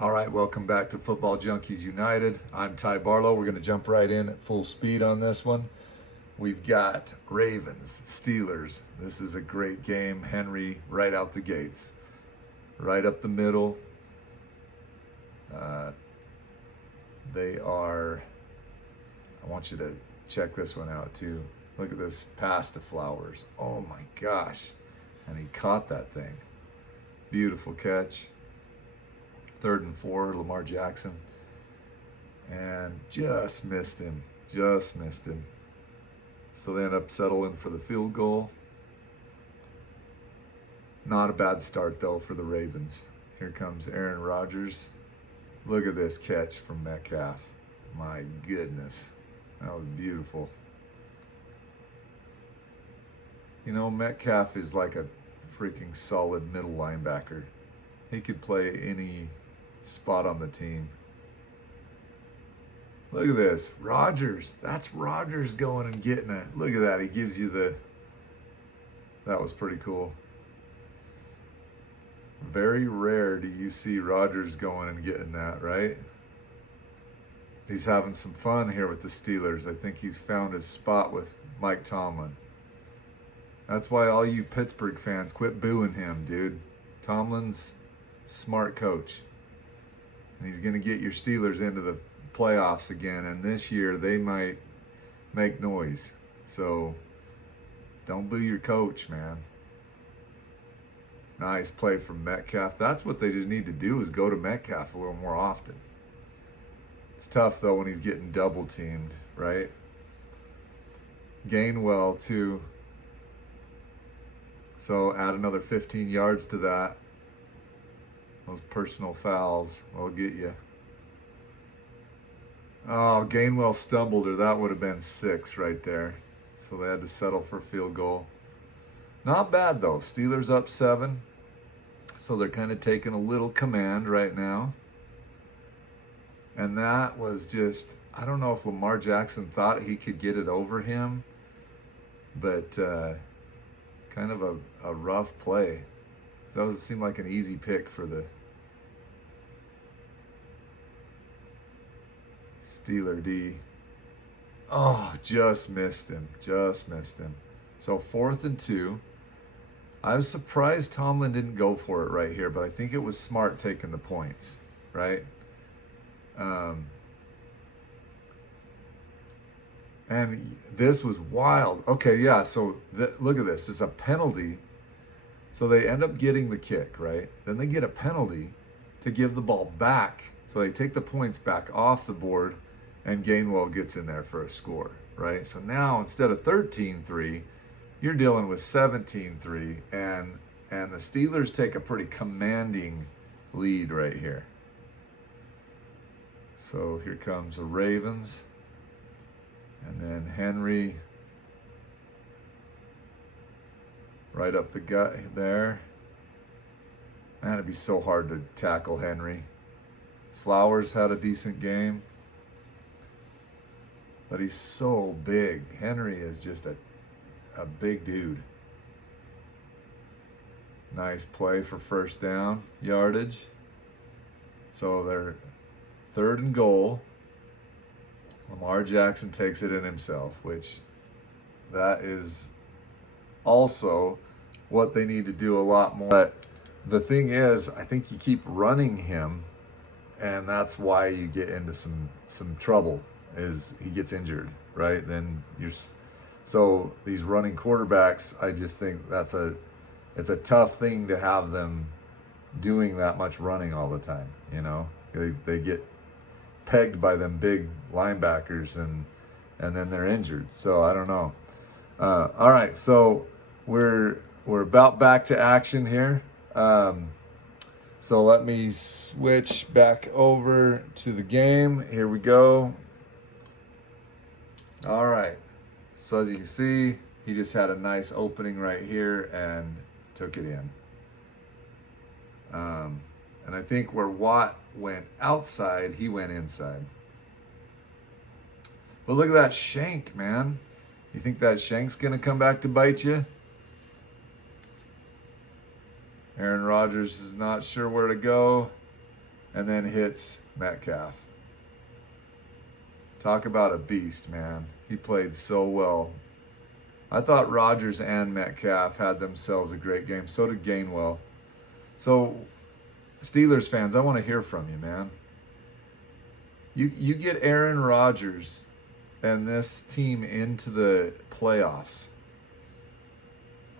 All right, welcome back to Football Junkies United. I'm Ty Barlow. We're going to jump right in at full speed on this one. We've got Ravens, Steelers. This is a great game. Henry right out the gates, right up the middle. They are, I want you to check this one out too. Look at this pass to Flowers. Oh my gosh. And he caught that thing. Beautiful catch. 3rd and 4, Lamar Jackson. And just missed him. So they end up settling for the field goal. Not a bad start though for the Ravens. Here comes Aaron Rodgers. Look at this catch from Metcalf. My goodness. That was beautiful. You know, Metcalf is like a freaking solid middle linebacker. He could play any spot on the team. Look at this. Rodgers. That's Rodgers going and getting it. Look at that. He gives you the... That was pretty cool. Very rare do you see Rodgers going and getting that, right? He's having some fun here with the Steelers. I think he's found his spot with Mike Tomlin. That's why all you Pittsburgh fans, quit booing him, dude. Tomlin's smart coach. And he's going to get your Steelers into the playoffs again. And this year, they might make noise. So, don't boo your coach, man. Nice play from Metcalf. That's what they just need to do, is go to Metcalf a little more often. It's tough, though, when he's getting double-teamed, right? Gainwell, too. So, add another 15 yards to that. Those personal fouls will get you. Oh, Gainwell stumbled, or that would have been 6 right there. So they had to settle for a field goal. Not bad, though. Steelers up 7. So they're kind of taking a little command right now. And that was just, I don't know if Lamar Jackson thought he could get it over him, but kind of a rough play. That was, seemed like an easy pick for the Steeler D. Oh, just missed him. So 4th and 2. I was surprised Tomlin didn't go for it right here, but I think it was smart taking the points, right? And this was wild. Okay, yeah, so look at this. It's a penalty. So they end up getting the kick, right? Then they get a penalty to give the ball back. So they take the points back off the board, and Gainwell gets in there for a score, right? So now instead of 13-3, you're dealing with 17-3, and the Steelers take a pretty commanding lead right here. So here comes the Ravens, and then Henry right up the gut there. Man, it'd be so hard to tackle Henry. Flowers had a decent game, but he's so big. Henry is just a big dude. Nice play for first down yardage. So they're 3rd and goal. Lamar Jackson takes it in himself, which that is also what they need to do a lot more. But the thing is, I think you keep running him, and that's why you get into some trouble, is he gets injured, right? Then so these running quarterbacks, I just think it's a tough thing to have them doing that much running all the time, you know? They get pegged by them big linebackers, and then they're injured. So I don't know. All right, so we're about back to action here. So let me switch back over to the game. Here we go. All right. So as you can see, he just had a nice opening right here and took it in. And I think where Watt went outside, he went inside. But look at that shank, man. You think that shank's going to come back to bite you? Aaron Rodgers is not sure where to go. and then hits Metcalf. Talk about a beast, man. He played so well. I thought Rodgers and Metcalf had themselves a great game. So did Gainwell. So, Steelers fans, I want to hear from you, man. You get Aaron Rodgers and this team into the playoffs.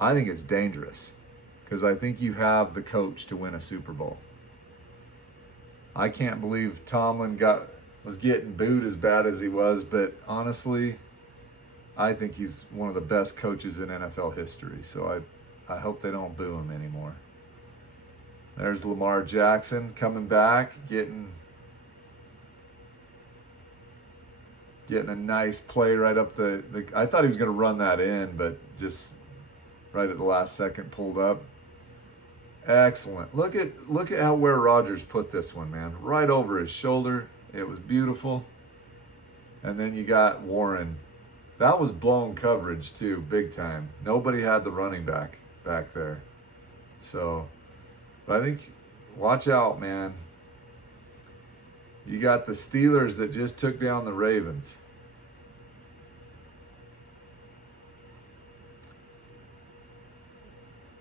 I think it's dangerous because I think you have the coach to win a Super Bowl. I can't believe Tomlin was getting booed as bad as he was, but honestly, I think he's one of the best coaches in NFL history. So I hope they don't boo him anymore. There's Lamar Jackson coming back, getting a nice play right up the I thought he was going to run that in, but just right at the last second pulled up. Excellent. Look at how where Rodgers put this one, man. Right over his shoulder. It was beautiful. And then you got Warren. That was blown coverage too, big time. Nobody had the running back there. So, but I think, watch out, man. You got the Steelers that just took down the Ravens.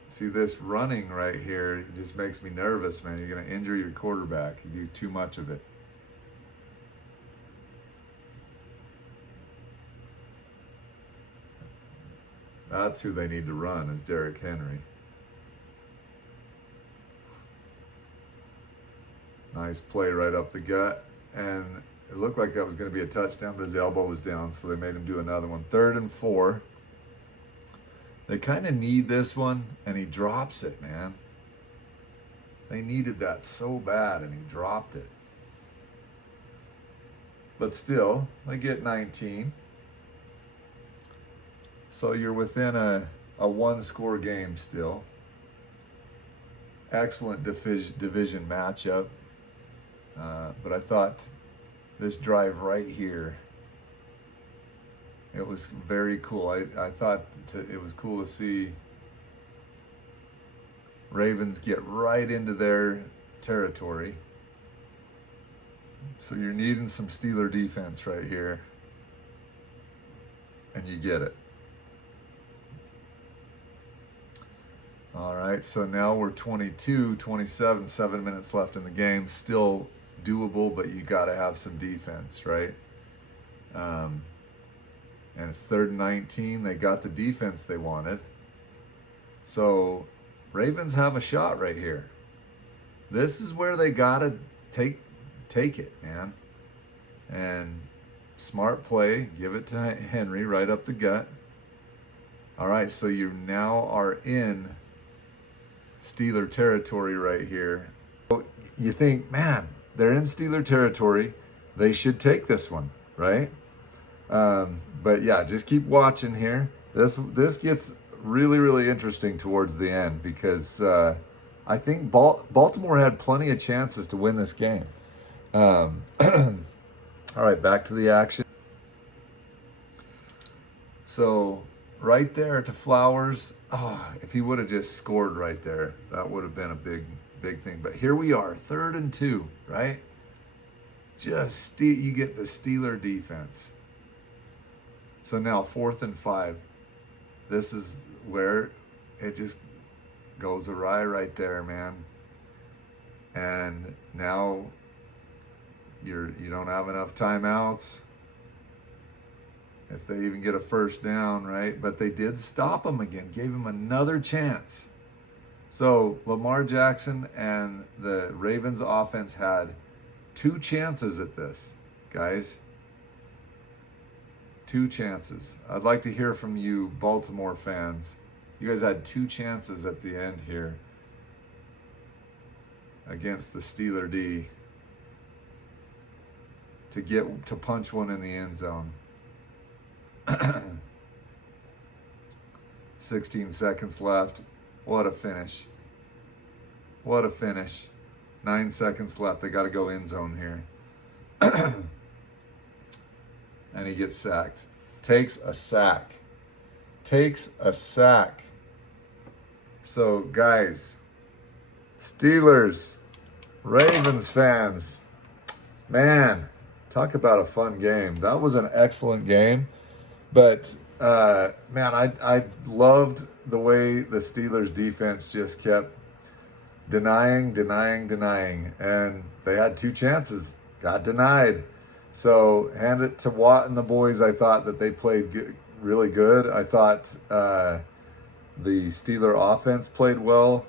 See, this running right here just makes me nervous, man. You're going to injure your quarterback. You do too much of it. That's who they need to run, is Derrick Henry. Nice play right up the gut. And it looked like that was going to be a touchdown, but his elbow was down, so they made him do another one. 3rd and 4. They kind of need this one, and he drops it, man. They needed that so bad, and he dropped it. But still, they get 19. So you're within a one-score game still. Excellent division matchup. But I thought this drive right here, it was very cool. I thought it was cool to see Ravens get right into their territory. So you're needing some Steeler defense right here. And you get it. All right, so now we're 22-27, 7 minutes left in the game. Still doable, but you got to have some defense, right? And it's 3rd and 19. They got the defense they wanted. So Ravens have a shot right here. This is where they got to take it, man. And smart play, give it to Henry right up the gut. All right, so you now are in Steeler territory right here. You think, man, they're in Steeler territory. They should take this one, right? But yeah, just keep watching here. This gets really, really interesting towards the end because I think Baltimore had plenty of chances to win this game. All right, back to the action. So right there to Flowers. Oh, if he would have just scored right there, that would have been a big thing. But here we are, 3rd and 2, right? Just you get the Steeler defense. So now 4th and 5. This is where it just goes awry right there, man. And now you don't have enough timeouts. If they even get a first down, right? But they did stop him again, gave him another chance. So Lamar Jackson and the Ravens offense had 2 chances at this, guys. 2 chances. I'd like to hear from you, Baltimore fans. You guys had 2 chances at the end here against the Steeler D to punch one in the end zone. 16 seconds left. What a finish. What a finish. 9 seconds left. They got to go end zone here. And he gets sacked. Takes a sack. So, guys, Steelers Ravens fans, man, talk about a fun game. That was an excellent game. But, man, I loved the way the Steelers defense just kept denying. And they had 2 chances, got denied. So hand it to Watt and the boys. I thought that they played really good. I thought the Steeler offense played well.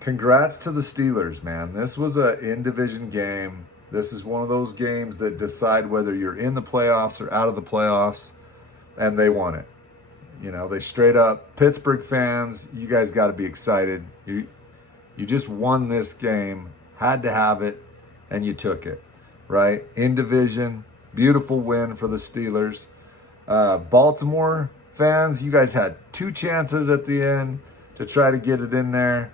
Congrats to the Steelers, man. This was an in-division game. This is one of those games that decide whether you're in the playoffs or out of the playoffs, and they won it. You know, they straight up, Pittsburgh fans, you guys got to be excited. You just won this game, had to have it, and you took it, right? In division, beautiful win for the Steelers. Baltimore fans, you guys had 2 chances at the end to try to get it in there.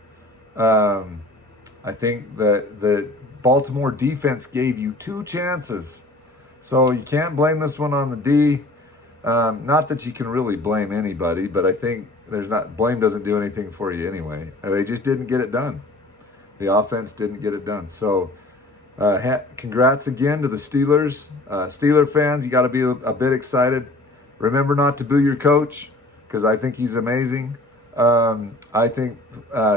I think the Baltimore defense gave you 2 chances. So you can't blame this one on the D. Not that you can really blame anybody, but I think blame doesn't do anything for you anyway. They just didn't get it done. The offense didn't get it done. So congrats again to the Steelers. Steeler fans, you got to be a bit excited. Remember not to boo your coach, because I think he's amazing. I think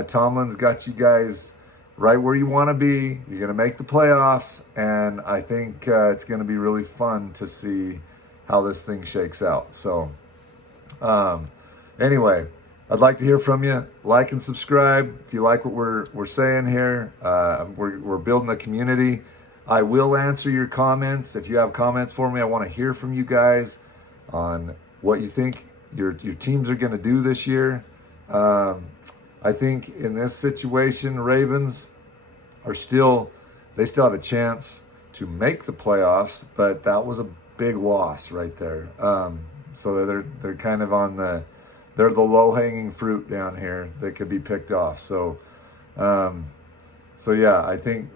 Tomlin's got you guys right where you want to be. You're going to make the playoffs, and I think it's going to be really fun to see how this thing shakes out. So anyway, I'd like to hear from you. Like and subscribe if you like what we're saying here. We're building a community. I will answer your comments. If you have comments for me, I want to hear from you guys on what you think your teams are going to do this year. I think in this situation, Ravens they still have a chance to make the playoffs, but that was a big loss right there. So they're kind of they're the low-hanging fruit down here that could be picked off. So yeah, I think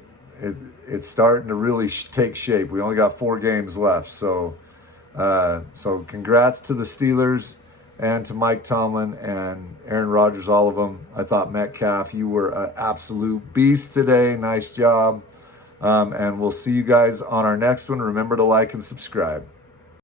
it's starting to really take shape. We only got 4 games left. So congrats to the Steelers and to Mike Tomlin and Aaron Rodgers, all of them. I thought Metcalf, you were an absolute beast today. Nice job. And we'll see you guys on our next one. Remember to like and subscribe.